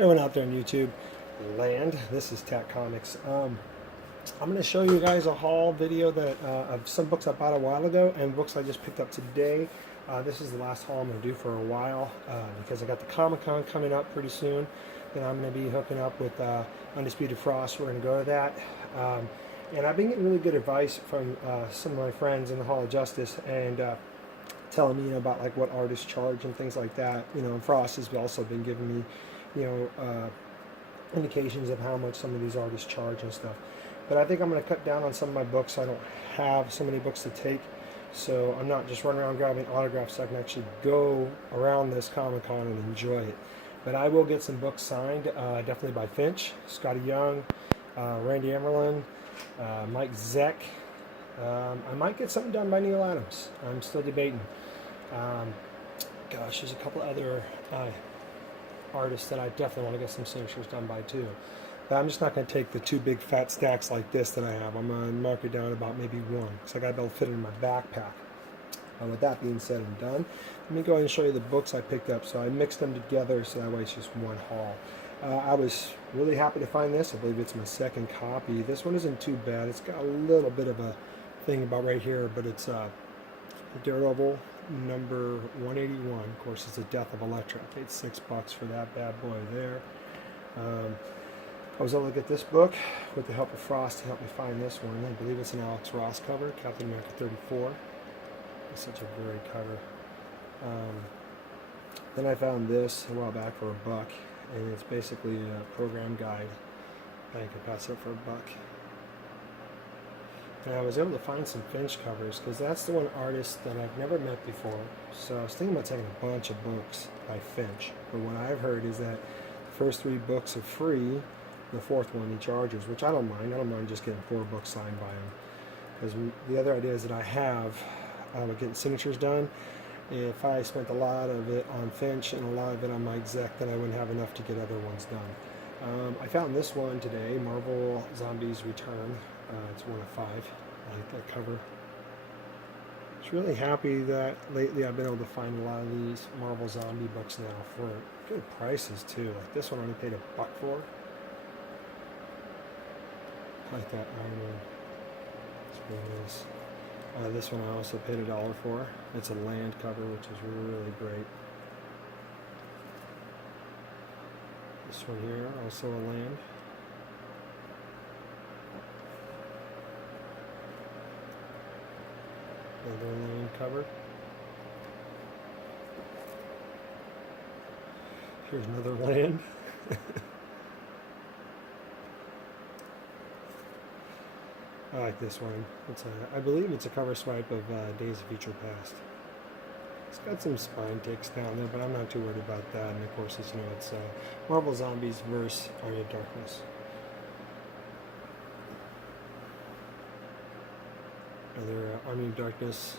Everyone out there on YouTube land, this is Tat Comics. I'm going to show you guys a haul video that of some books I bought a while ago and books I just picked up today. This is the last haul I'm going to do for a while because I got the Comic-Con coming up pretty soon. Then I'm going to be hooking up with Undisputed Frost. We're going to go to that. And I've been getting really good advice from some of my friends in the Hall of Justice and telling me about like what artists charge and things like that. And Frost has also been giving me indications of how much some of these artists charge and stuff. But I think I'm going to cut down on some of my books. I don't have so many books to take, so I'm not just running around grabbing autographs, so I can actually go around this Comic-Con and enjoy it. But I will get some books signed, definitely by Finch, Scotty Young, Randy Emerlin, Mike Zeck. I might get something done by Neil Adams. I'm still debating. Gosh, there's a couple other artists that I definitely want to get some signatures done by too. But I'm just not going to take the two big fat stacks like this that I have. I'm going to mark it down about maybe one because I got to be able to fit it in my backpack. With that being said and done, let me go ahead and show you the books I picked up. So I mixed them together so that way it's just one haul. I was really happy to find this. I believe it's my second copy. This one isn't too bad. It's got a little bit of a thing about right here, but it's Daredevil number 181. Of course, it's the Death of Elektra. I paid $6 for that bad boy there. I was able to get this book with the help of Frost to help me find this one. I believe it's an Alex Ross cover, Captain America 34. It's such a great cover. Then I found this a while back for $1, and it's basically a program guide. I could pass it for $1. And I was able to find some Finch covers because that's the one artist that I've never met before. So I was thinking about taking a bunch of books by Finch. But what I've heard is that the first 3 books are free. The 4th one he charges, which I don't mind. I don't mind just getting 4 books signed by him. Because the other ideas that I have with getting signatures done, if I spent a lot of it on Finch and a lot of it on Mike Zeck, then I wouldn't have enough to get other ones done. I found this one today, Marvel Zombies Return. It's 1 of 5. I like that cover. Just really happy that lately I've been able to find a lot of these Marvel Zombie books now for good prices too. Like this one I only paid $1 for. I like that Iron Man. It's really nice. This one I also paid $1 for. It's a land cover, which is really great. This one here, also a land. Another land cover. Here's another land. I like this one. I believe it's a cover swipe of Days of Future Past. It's got some spine ticks down there, but I'm not too worried about that. And of course, it's Marvel Zombies versus Army of Darkness. Either Army of Darkness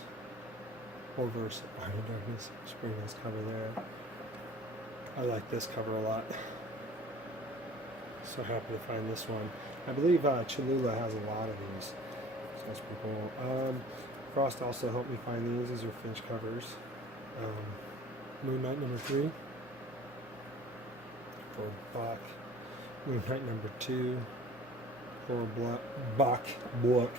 or versus Army of Darkness. It's a pretty nice cover there. I like this cover a lot. So happy to find this one. I believe Cholula has a lot of these. So that's pretty cool. Frost also helped me find these. These are Finch covers. Moon Knight number 3 for $1. Moon Knight number 2 for $1.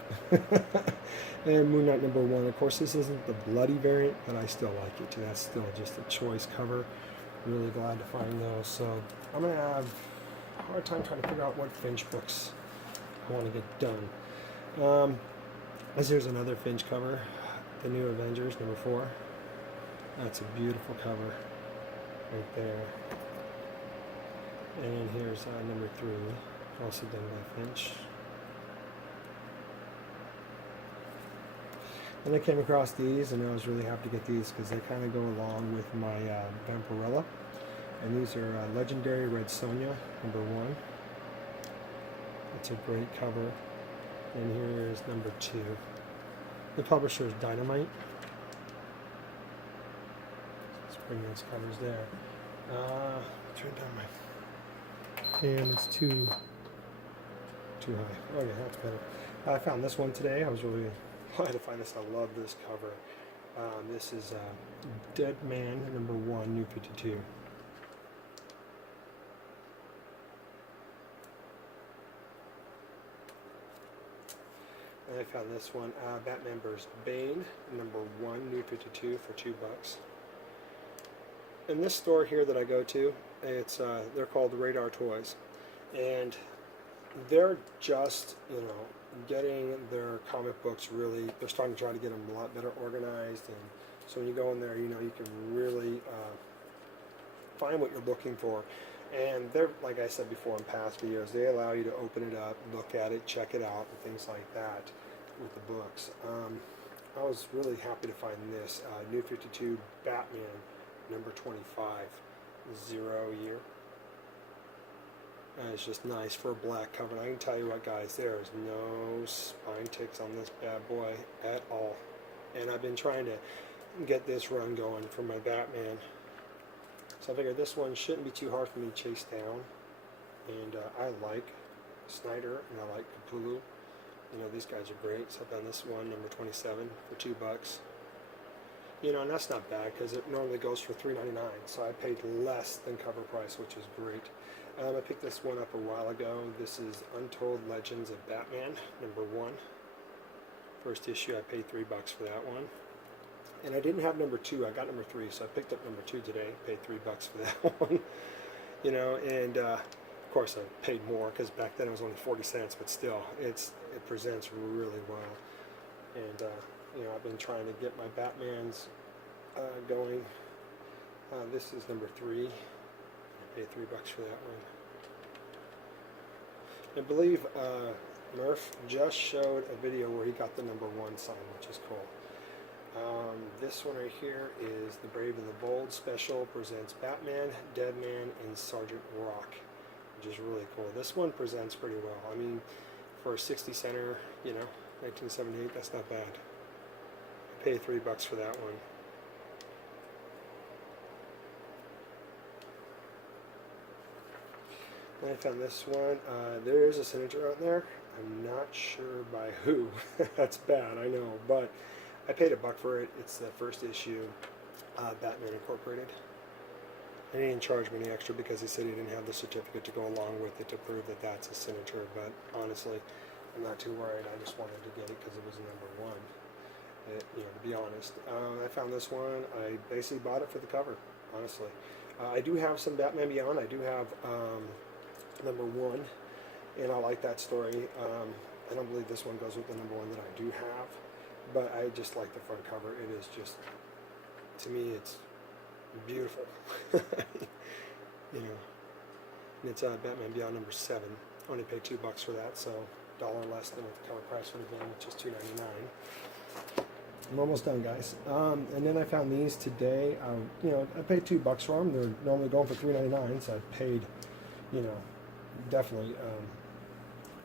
And Moon Knight number 1. Of course, this isn't the bloody variant, but I still like it too. That's still just a choice cover. Really glad to find those. So I'm gonna have a hard time trying to figure out what Finch books I want to get done. As here's another Finch cover, The New Avengers number 4. That's a beautiful cover right there. And here's number 3, also done by Finch. And I came across these, and I was really happy to get these because they kind of go along with my Vampirella. And these are Legendary Red Sonja, number 1. It's a great cover. And here is number 2. The publisher is Dynamite. It's pretty nice covers there. Turn down my... And it's too high. Oh yeah, that's better. I found this one today. I was really glad to find this. I love this cover. This is Dead Man number 1, New 52. And I found this one, Batman vs. Bane, number 1, new 52 for $2. In this store here that I go to, it's they're called Radar Toys, and they're just, getting their comic books really, they're starting to try to get them a lot better organized, and so when you go in there, you can really find what you're looking for. And they're, like I said before in past videos, they allow you to open it up, look at it, check it out, and things like that with the books. I was really happy to find this New 52 Batman number 25, 0 year. And it's just nice for a black cover. And I can tell you what, guys, there is no spine ticks on this bad boy at all. And I've been trying to get this run going for my Batman. So I figured this one shouldn't be too hard for me to chase down. And I like Snyder and I like Capullo. These guys are great. So I found this one, number 27, for $2. And that's not bad because it normally goes for $3.99. So I paid less than cover price, which is great. I picked this one up a while ago. This is Untold Legends of Batman, number 1. First issue, I paid $3 for that one. And I didn't have number 2, I got number 3, so I picked up number 2 today, paid $3 for that one. And of course I paid more because back then it was only 40 cents, but still, it presents really well. And I've been trying to get my Batmans going. This is number 3. I paid $3 for that one. I believe Murph just showed a video where he got the number 1 sign, which is cool. This one right here is the Brave and the Bold special, presents Batman, Deadman, and Sergeant Rock, which is really cool. This one presents pretty well. I mean, for a 60 center, 1978, that's not bad. I paid $3 for that one. And I found this one. There is a signature out there. I'm not sure by who. That's bad, I know, but I paid $1 for it. It's the first issue, Batman Incorporated. And he didn't charge me any extra because he said he didn't have the certificate to go along with it to prove that that's a signature. But honestly, I'm not too worried. I just wanted to get it because it was number 1. To be honest, I found this one. I basically bought it for the cover. Honestly, I do have some Batman Beyond. I do have number 1, and I like that story. I don't believe this one goes with the number 1 that I do have. But I just like the front cover. It is just, to me, it's beautiful. And it's Batman Beyond number 7. I only paid $2 for that, so $1 less than what the cover price would have been, which is $2.99. I'm almost done, guys. And then I found these today. I paid $2 for them. They're normally going for $3.99, so I paid, definitely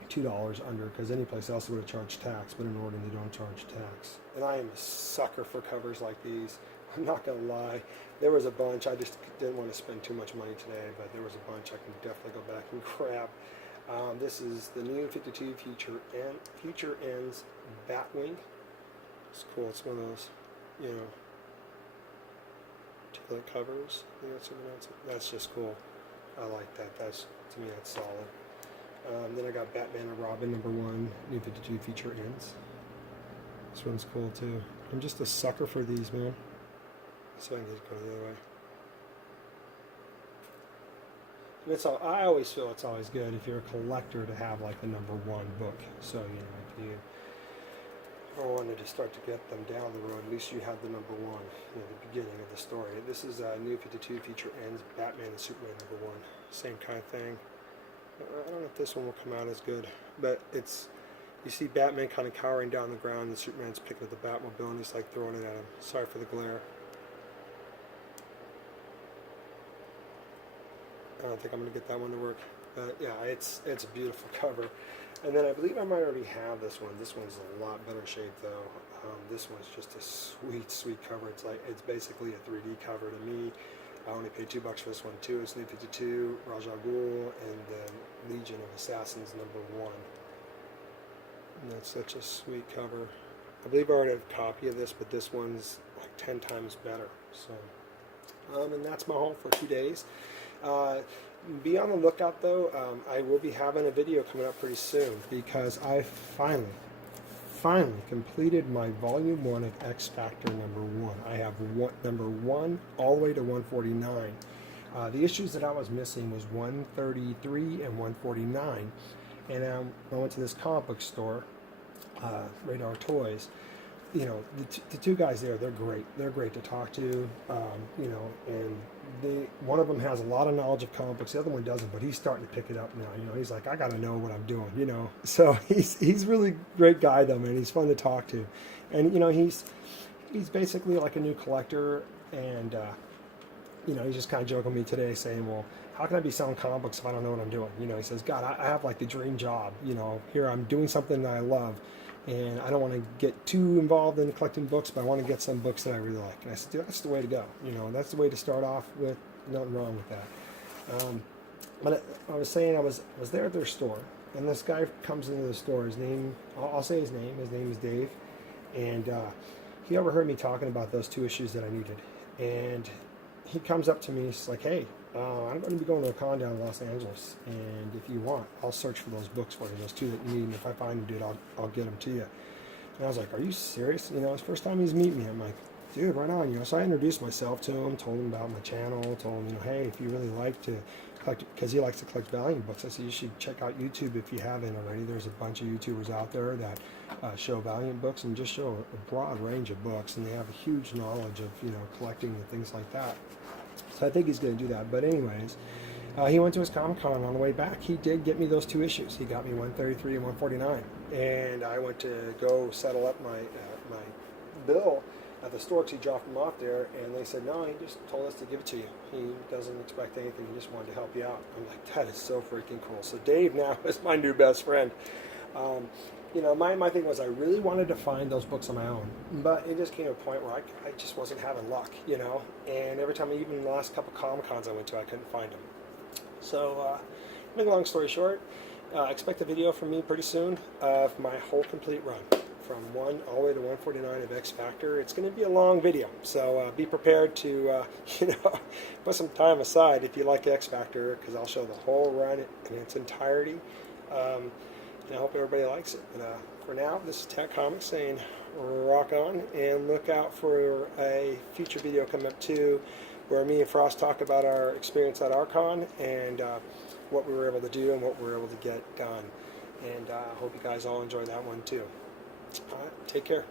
$2 under, because any place else would have charged tax, but in Oregon they don't charge tax. And I am a sucker for covers like these. I'm not gonna lie, there was a bunch. I just didn't want to spend too much money today, but there was a bunch I can definitely go back and grab. This is the new 52 Future Ends Batwing. It's cool. It's one of those, template covers. I think that's just cool. I like that. To me, that's solid. Then I got Batman and Robin number 1, new 52 Future Ends. This one's cool too. I'm just a sucker for these, man. So I can just go the other way. And I always feel it's always good if you're a collector to have like the number 1 book. So if you wanted to start to get them down the road, at least you have the number 1, the beginning of the story. This is new 52 Future Ends Batman and Superman number 1. Same kind of thing. I don't know if this one will come out as good, but you see Batman kind of cowering down the ground, and Superman's picking up the Batmobile and he's like throwing it at him. Sorry for the glare. I don't think I'm going to get that one to work, but yeah, it's a beautiful cover. And then I believe I might already have this one. This one's a lot better shape though. This one's just a sweet cover. It's basically a 3D cover to me. I only paid $2 for this one too. It's New 52, Ra's al Ghul, and the Legion of Assassins number 1. And that's such a sweet cover. I believe I already have a copy of this, but this one's like 10 times better. So, and that's my haul for 2 days. Be on the lookout though. I will be having a video coming up pretty soon because I finally completed my volume 1 of X Factor number 1. I have number 1 all the way to 149. The issues that I was missing was 133 and 149. And I went to this comic book store, Radar Toys. You know, the two guys there, they're great. They're great to talk to, you know, and one of them has a lot of knowledge of comic books. The other one doesn't, but he's starting to pick it up now. You know, he's like, I got to know what I'm doing, you know. So he's really great guy, though, man. He's fun to talk to. And, you know, he's basically like a new collector. And, you know, he's just kind of joking with me today saying, well, how can I be selling comic books if I don't know what I'm doing? You know, he says, God, I have like the dream job. You know, here I'm doing something that I love. And I don't want to get too involved in collecting books, but I want to get some books that I really like. And I said, that's the way to go. You know, that's the way to start off with. Nothing wrong with that. But I was saying I was there at their store, and this guy comes into the store. His name, I'll say his name. His name is Dave, and he overheard me talking about those two issues that I needed. And he comes up to me. He's like, "Hey, I'm going to be going to a con down in Los Angeles, and if you want, I'll search for those books for you, those two that you need, and if I find them, dude, I'll get them to you." And I was like, "Are you serious?" You know, it's the first time he's meeting me. I'm like, "Dude, right on." You know, so I introduced myself to him, told him about my channel, told him, you know, hey, if you really like to collect, because he likes to collect Valiant books, I said, you should check out YouTube if you haven't already. There's a bunch of YouTubers out there that show Valiant books and just show a broad range of books, and they have a huge knowledge of, you know, collecting and things like that. So I think he's going to do that. But anyways, he went to his Comic-Con on the way back. He did get me those two issues. He got me 133 and 149. And I went to go settle up my bill at the store because he dropped them off there. And they said, no, he just told us to give it to you. He doesn't expect anything. He just wanted to help you out. I'm like, that is so freaking cool. So Dave now is my new best friend. You know, my thing was I really wanted to find those books on my own, but it just came to a point where I just wasn't having luck, you know, and every time, even the last couple Comic-Cons I went to, I couldn't find them. So, make a long story short, expect a video from me pretty soon of my whole complete run, from 1 all the way to 149 of X Factor. It's going to be a long video, so be prepared to, you know, put some time aside if you like X Factor, because I'll show the whole run in its entirety. And I hope everybody likes it. But for now, this is Tech Comics saying rock on, and look out for a future video coming up too, where me and Frost talk about our experience at Archon and what we were able to do and what we were able to get done. And I hope you guys all enjoy that one too. All right, take care.